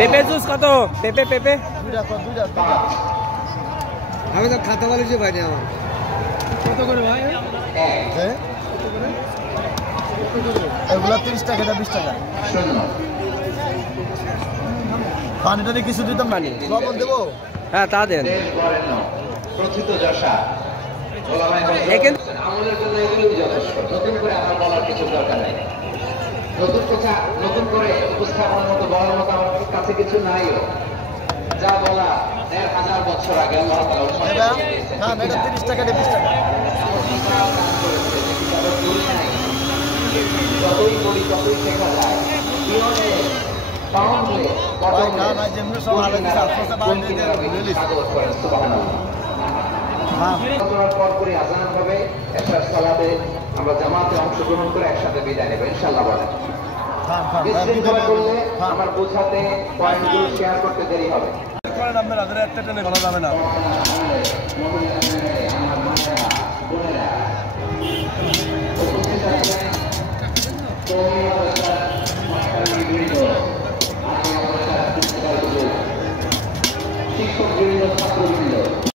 পেঁপে জুস কত? পেঁপে পেঁপে আমি তো খাতা বলেছি ভাই আমার কত করে ভাই? এগুলা 30 টাকা, এটা 20 টাকা। পানি টানি কিছু দিতাম না, লবণ দেবো? হ্যাঁ তা দেন। আমলের জন্য এগুলোই যথেষ্ট, নতুন করে আমার বলার কিছু দরকার নেই। নতুন কথা নতুন করে উপস্থাপনের মতো বলার মতো আমার কাছে কিছু নাইও। যা বলা 1000 বছর আগে আল্লাহ তাআলা হ্যাঁ, এটা 30 টাকা, এটা 20 টাকা। যতই করি ততই শেখা যায়। আমরা জামাতে অংশগ্রহণ করে একসাথে বিদায় নেব ইনশাআল্লাহ। বলেন করলে আমার বোঝাতে পয়েন্টগুলো শেয়ার করতে দেরি হবে। একটা টেনে বলা যাবে না।